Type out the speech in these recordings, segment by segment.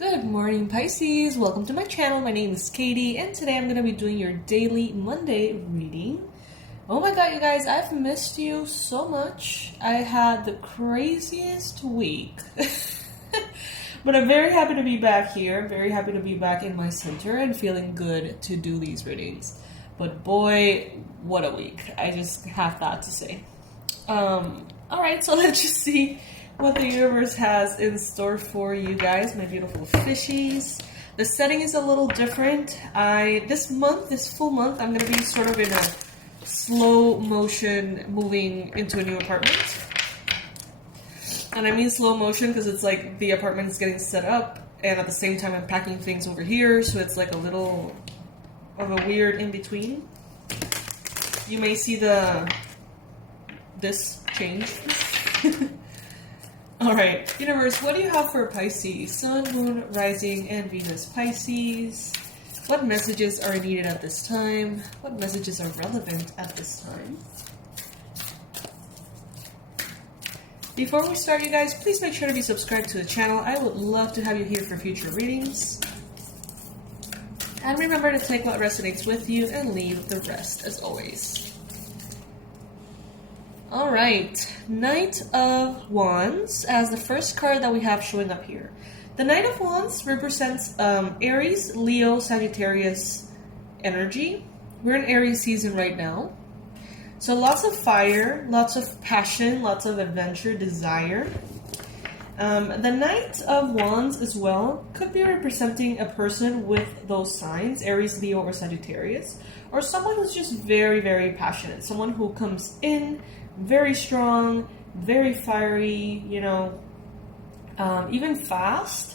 Good morning, Pisces. Welcome to my channel. My name is Katie, and today I'm going to be doing your daily Monday reading. Oh my god, you guys, I've missed you so much. I had the craziest week. But I'm very happy to be back here. I'm very happy to be back in my center and feeling good to do these readings. But boy, what a week. I just have that to say. Alright, so let's just see what the universe has in store for you guys, my beautiful fishies. The setting is a little different. This full month, I'm going to be sort of in a slow motion moving into a new apartment. And I mean slow motion because it's like the apartment is getting set up and at the same time I'm packing things over here, so it's like a little of a weird in-between. You may see this change. Alright, universe, what do you have for Pisces? Sun, Moon, Rising, and Venus Pisces. What messages are needed at this time? What messages are relevant at this time? Before we start, you guys, please make sure to be subscribed to the channel. I would love to have you here for future readings. And remember to take what resonates with you and leave the rest, as always. Alright, Knight of Wands as the first card that we have showing up here. The Knight of Wands represents Aries, Leo, Sagittarius energy. We're in Aries season right now. So lots of fire, lots of passion, lots of adventure, desire. The Knight of Wands as well could be representing a person with those signs, Aries, Leo, or Sagittarius. Or someone who's just very, very passionate. Someone who comes in very strong, very fiery, you know, even fast.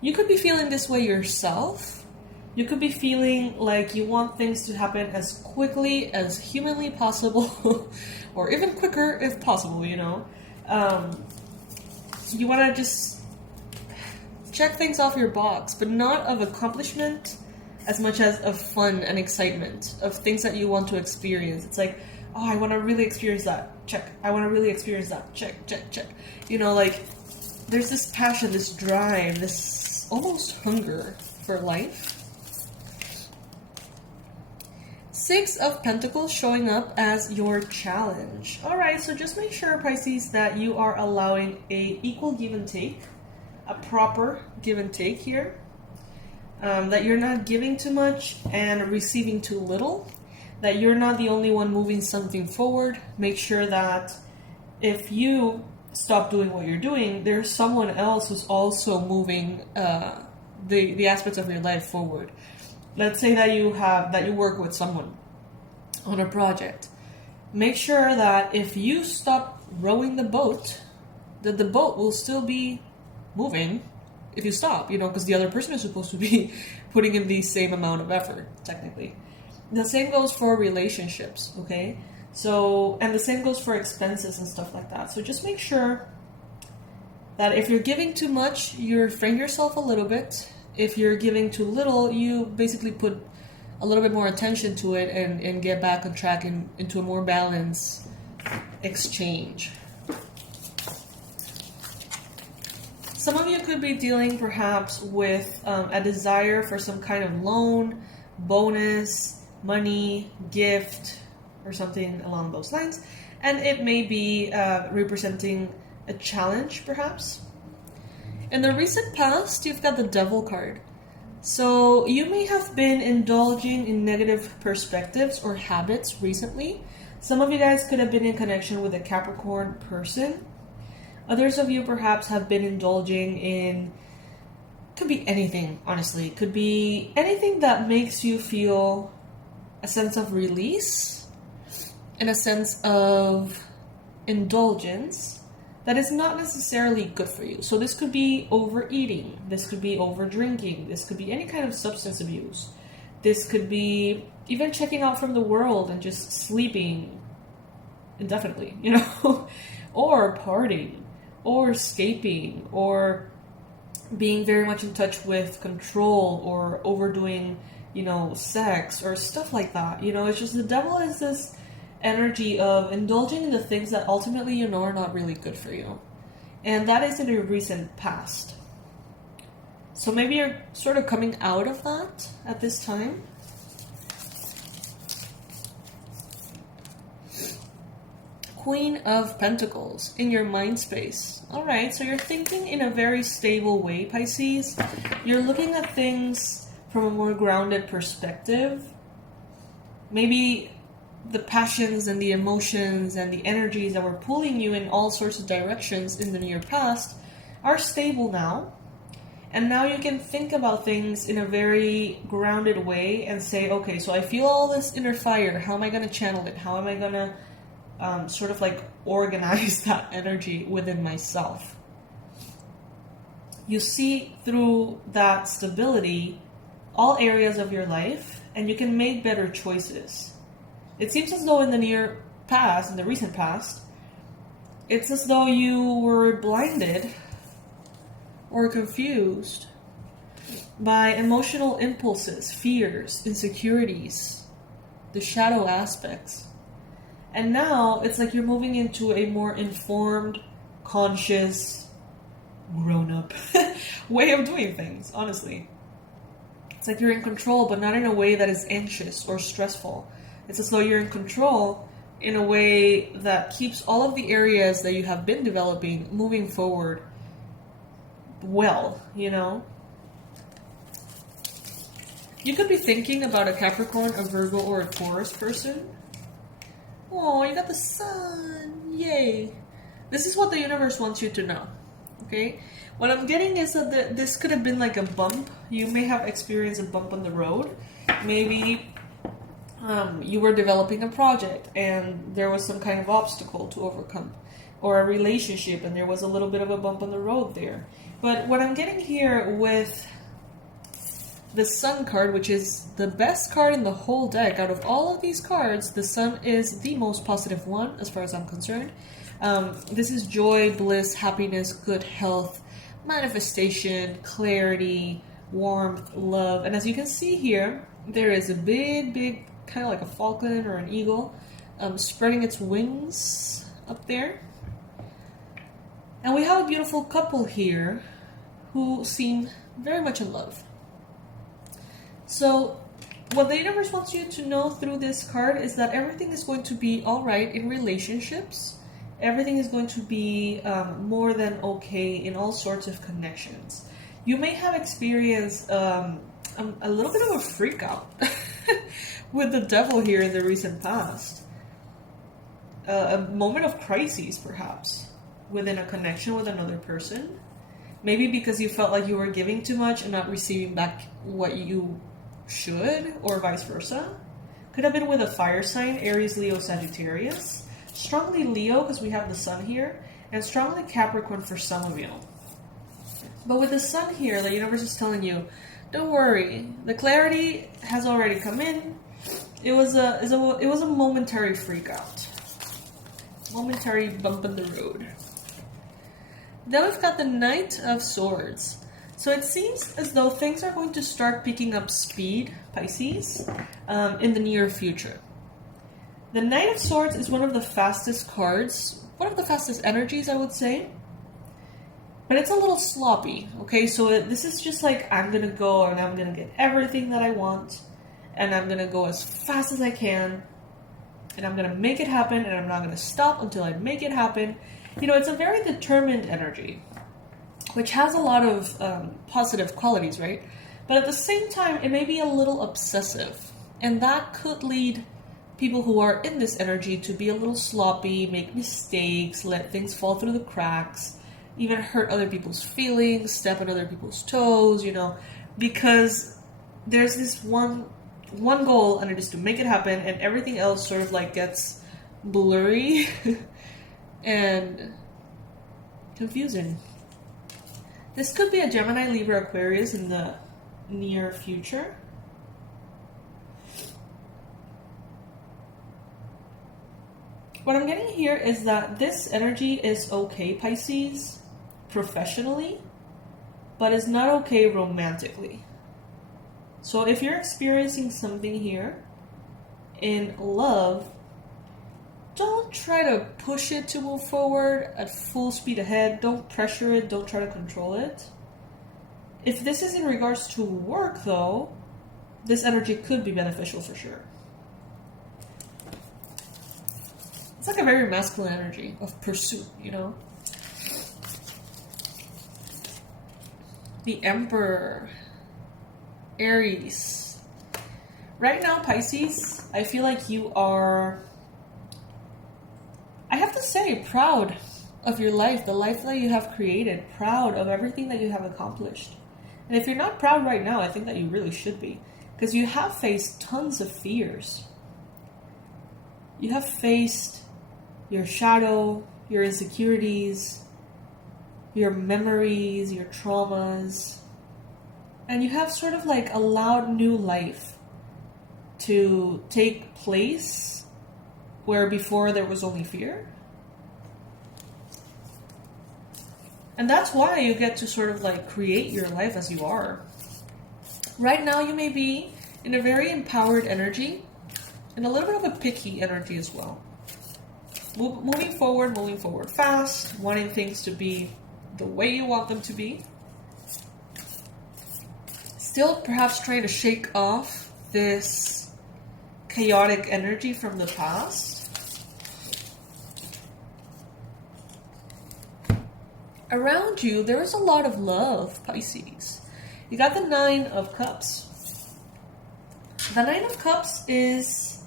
You could be feeling this way yourself. You could be feeling like you want things to happen as quickly as humanly possible, or even quicker if possible, you know. You want to just check things off your box, but not of accomplishment as much as of fun and excitement, of things that you want to experience. It's like, oh, I want to really experience that. Check. I want to really experience that. Check, check, check. You know, like, there's this passion, this drive, this almost hunger for life. Six of Pentacles showing up as your challenge. Alright, so just make sure, Pisces, that you are allowing a equal give and take, a proper give and take here. That you're not giving too much and receiving too little, that you're not the only one moving something forward. Make sure that if you stop doing what you're doing, there's someone else who's also moving the aspects of your life forward. Let's say that you work with someone on a project. Make sure that if you stop rowing the boat, that the boat will still be moving if you stop, you know, because the other person is supposed to be putting in the same amount of effort, technically. The same goes for relationships, okay? So, and the same goes for expenses and stuff like that. So just make sure that if you're giving too much, you refrain yourself a little bit. If you're giving too little, you basically put a little bit more attention to it and get back on track into a more balanced exchange. Some of you could be dealing perhaps with a desire for some kind of loan, bonus, money, gift, or something along those lines. And it may be representing a challenge, perhaps. In the recent past, you've got the Devil card. So you may have been indulging in negative perspectives or habits recently. Some of you guys could have been in connection with a Capricorn person. Others of you perhaps have been indulging in, could be anything, honestly. Could be anything that makes you feel a sense of release and a sense of indulgence that is not necessarily good for you. So this could be overeating, this could be over drinking, this could be any kind of substance abuse. This could be even checking out from the world and just sleeping indefinitely, you know, or partying, or escaping, or being very much in touch with control, or overdoing, you know, sex, or stuff like that. You know, it's just the devil is this energy of indulging in the things that ultimately you know are not really good for you. And that is in your recent past. So maybe you're sort of coming out of that at this time. Queen of Pentacles in your mind space. All right, so you're thinking in a very stable way, Pisces. You're looking at things from a more grounded perspective. Maybe the passions and the emotions and the energies that were pulling you in all sorts of directions in the near past are stable now. And now you can think about things in a very grounded way and say, okay, so I feel all this inner fire. How am I going to channel it? How am I going to sort of like organize that energy within myself? You see through that stability all areas of your life, and you can make better choices. It seems as though in the near past, in the recent past, it's as though you were blinded or confused by emotional impulses, fears, insecurities, the shadow aspects. And now it's like you're moving into a more informed, conscious, grown-up way of doing things, honestly. It's like you're in control, but not in a way that is anxious or stressful. It's as though you're in control in a way that keeps all of the areas that you have been developing moving forward well, you know? You could be thinking about a Capricorn, a Virgo, or a Taurus person. Oh, you got the sun. Yay. This is what the universe wants you to know. Okay? What I'm getting is that this could have been like a bump. You may have experienced a bump on the road. Maybe you were developing a project and there was some kind of obstacle to overcome. Or a relationship and there was a little bit of a bump on the road there. But what I'm getting here with the Sun card, which is the best card in the whole deck, out of all of these cards, the Sun is the most positive one as far as I'm concerned. This is joy, bliss, happiness, good health, manifestation, clarity, warmth, love. And as you can see here, there is a big, kind of like a falcon or an eagle, spreading its wings up there. And we have a beautiful couple here who seem very much in love. So what the universe wants you to know through this card is that everything is going to be all right in relationships. Everything is going to be more than okay in all sorts of connections. You may have experienced a little bit of a freak out with the devil here in the recent past. A moment of crisis, perhaps, within a connection with another person. Maybe because you felt like you were giving too much and not receiving back what you should, or vice versa. Could have been with a fire sign, Aries, Leo, Sagittarius. Strongly Leo, because we have the Sun here, and strongly Capricorn for some of you. But with the Sun here, the universe is telling you, don't worry, the clarity has already come in. It was a momentary freak out. Momentary bump in the road. Then we've got the Knight of Swords. So it seems as though things are going to start picking up speed, Pisces, in the near future. The Knight of Swords is one of the fastest cards, one of the fastest energies, I would say. But it's a little sloppy, okay? So this is just like, I'm going to go and I'm going to get everything that I want. And I'm going to go as fast as I can. And I'm going to make it happen. And I'm not going to stop until I make it happen. You know, it's a very determined energy, which has a lot of positive qualities, right? But at the same time, it may be a little obsessive. And that could lead people who are in this energy to be a little sloppy, make mistakes, let things fall through the cracks, even hurt other people's feelings, step on other people's toes, you know, because there's this one goal, and it is to make it happen, and everything else sort of like gets blurry and confusing. This could be a Gemini, Libra, Aquarius in the near future. What I'm getting here is that this energy is okay, Pisces, professionally, but is not okay romantically. So if you're experiencing something here in love, don't try to push it to move forward at full speed ahead. Don't pressure it. Don't try to control it. If this is in regards to work, though, this energy could be beneficial for sure. It's like a very masculine energy of pursuit, you know? The Emperor. Aries. Right now, Pisces, I feel like you are, I have to say, proud of your life, the life that you have created, proud of everything that you have accomplished. And if you're not proud right now, I think that you really should be. Because you have faced tons of fears. You have faced your shadow, your insecurities, your memories, your traumas. And you have sort of like allowed new life to take place where before there was only fear. And that's why you get to sort of like create your life as you are. Right now you may be in a very empowered energy and a little bit of a picky energy as well. Moving forward fast, wanting things to be the way you want them to be. Still perhaps trying to shake off this chaotic energy from the past. Around you, there is a lot of love, Pisces. You got the Nine of Cups. The Nine of Cups is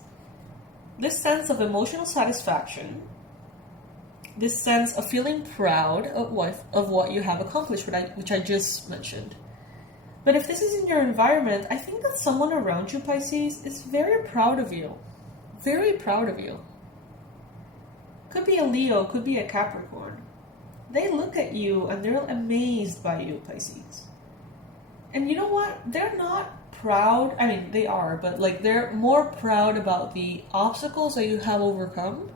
this sense of emotional satisfaction, this sense of feeling proud of what you have accomplished, which I just mentioned. But if this is in your environment, I think that someone around you, Pisces, is very proud of you. Very proud of you. Could be a Leo, could be a Capricorn. They look at you and they're amazed by you, Pisces. And you know what? They're not proud. I mean, they are, but like they're more proud about the obstacles that you have overcome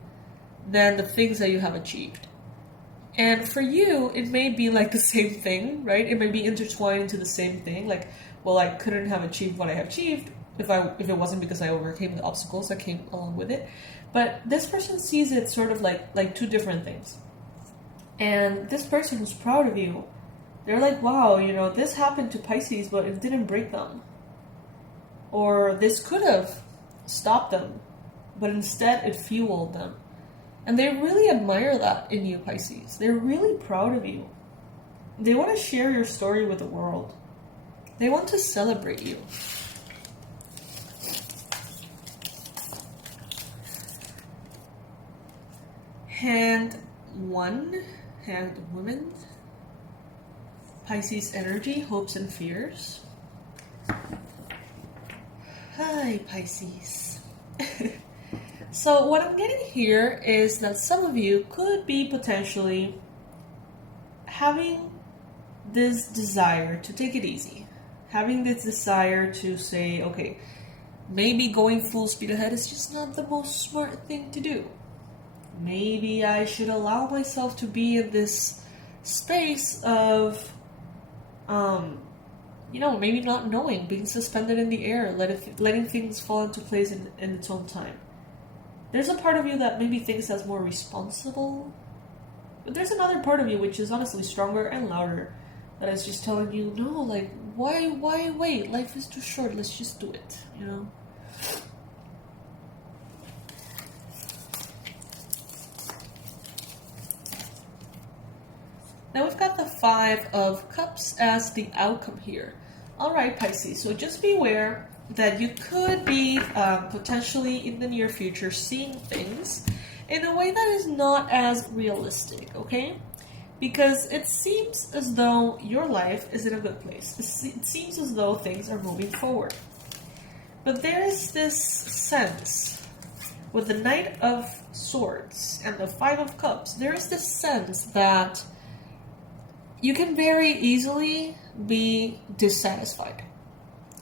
than the things that you have achieved. And for you, it may be like the same thing, right? It may be intertwined into the same thing. Like, well, I couldn't have achieved what I have achieved if it wasn't because I overcame the obstacles that came along with it. But this person sees it sort of like two different things. And this person who's proud of you, they're like, wow, you know, this happened to Pisces, but it didn't break them. Or this could have stopped them, but instead it fueled them. And they really admire that in you, Pisces. They're really proud of you. They want to share your story with the world. They want to celebrate you. Hand woman. Pisces energy, hopes and fears. Hi, Pisces. So what I'm getting here is that some of you could be potentially having this desire to take it easy. Having this desire to say, okay, maybe going full speed ahead is just not the most smart thing to do. Maybe I should allow myself to be in this space of, maybe not knowing, being suspended in the air, letting things fall into place in its own time. There's a part of you that maybe thinks that's more responsible, but there's another part of you which is honestly stronger and louder that is just telling you, no, like, why wait? Life is too short, let's just do it, you know? Now we've got the Five of Cups as the outcome here. Alright, Pisces, so just beware that you could be potentially in the near future seeing things in a way that is not as realistic, okay? Because it seems as though your life is in a good place. It seems as though things are moving forward. But there is this sense with the Knight of Swords and the Five of Cups, there is this sense that you can very easily be dissatisfied.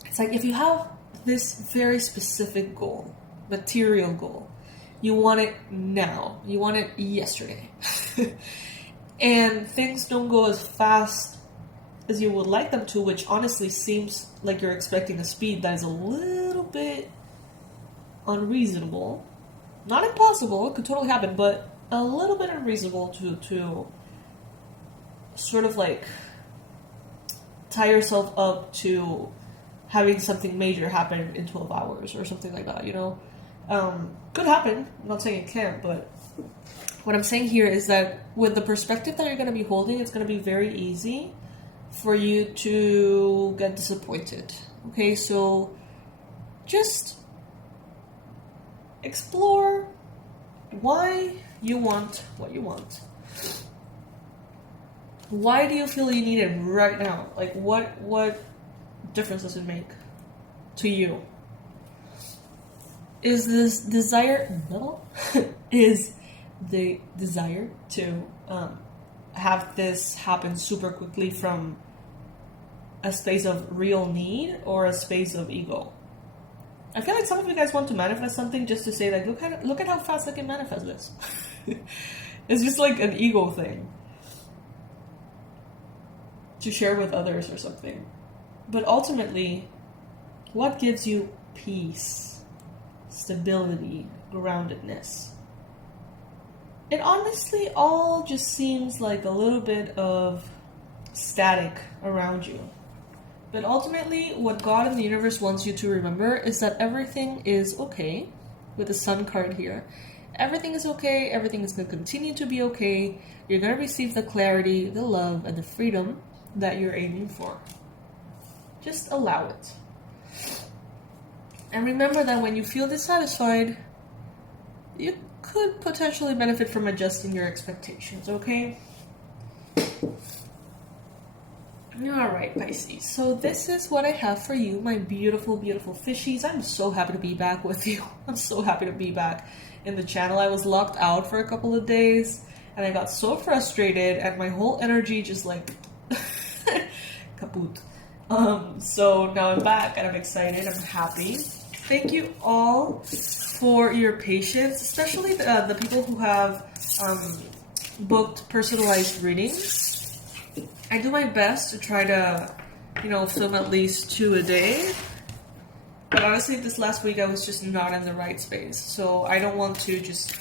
It's like if you have this very specific goal, material goal, you want it now, you want it yesterday, and things don't go as fast as you would like them to, which honestly seems like you're expecting a speed that is a little bit unreasonable. Not impossible, it could totally happen, but a little bit unreasonable to sort of like tie yourself up to having something major happen in 12 hours or something like that, you know? Could happen. I'm not saying it can't, but what I'm saying here is that with the perspective that you're going to be holding, it's going to be very easy for you to get disappointed. Okay, so just explore why you want what you want. Why do you feel you need it right now? Like, what difference does it make to you? Is this desire, no, is the desire to have this happen super quickly from a space of real need or a space of ego? I feel like some of you guys want to manifest something just to say, like, look at how fast I can manifest this. It's just like an ego thing to share with others or something. But ultimately, what gives you peace, stability, groundedness? It honestly all just seems like a little bit of static around you. But ultimately, what God and the universe wants you to remember is that everything is okay. With the Sun card here, everything is okay. Everything is going to continue to be okay. You're going to receive the clarity, the love, and the freedom that you're aiming for. Just allow it. And remember that when you feel dissatisfied, you could potentially benefit from adjusting your expectations, okay? Alright, Pisces. So this is what I have for you, my beautiful, beautiful fishies. I'm so happy to be back with you. I'm so happy to be back in the channel. I was locked out for a couple of days, and I got so frustrated, and my whole energy just like kaput. So now I'm back, and I'm excited. I'm happy. Thank you all for your patience, especially the people who have booked personalized readings. I do my best to try to, film at least 2 a day. But honestly, this last week I was just not in the right space. So I don't want to just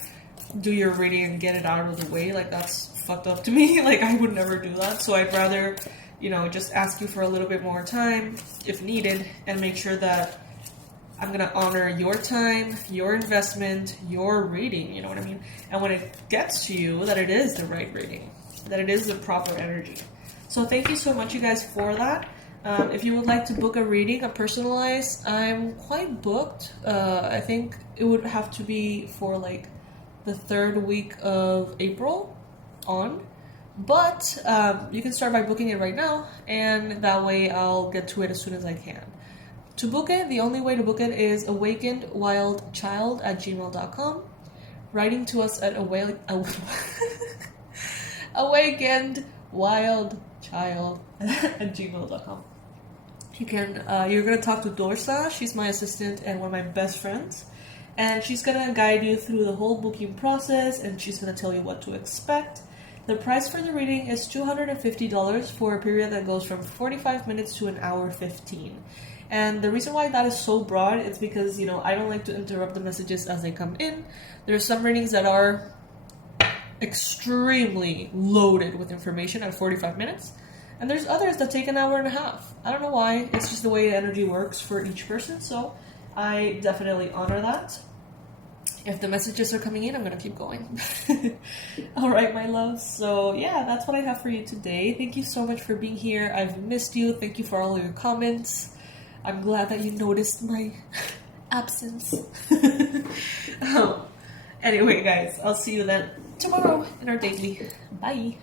do your reading and get it out of the way. Like, that's fucked up to me. Like, I would never do that. So I'd rather, just ask you for a little bit more time if needed and make sure that I'm going to honor your time, your investment, your reading, you know what I mean? And when it gets to you, that it is the right reading, that it is the proper energy. So thank you so much, you guys, for that. If you would like to book a reading, a personalized, I'm quite booked. I think it would have to be for like the 3rd week of April on. But you can start by booking it right now, and that way I'll get to it as soon as I can. To book it, the only way to book it is awakenedwildchild@gmail.com. Writing to us at awakenedwildchild@gmail.com. You're gonna talk to Dorsa. She's my assistant and one of my best friends, and she's gonna guide you through the whole booking process, and she's gonna tell you what to expect. The price for the reading is $250 for a period that goes from 45 minutes to 1:15. And the reason why that is so broad is because, I don't like to interrupt the messages as they come in. There are some readings that are extremely loaded with information at 45 minutes. And there's others that take 1.5 hours. I don't know why. It's just the way energy works for each person. So I definitely honor that. If the messages are coming in, I'm going to keep going. All right, my loves. So yeah, that's what I have for you today. Thank you so much for being here. I've missed you. Thank you for all your comments. I'm glad that you noticed my absence. Anyway, guys, I'll see you then tomorrow in our daily. Bye.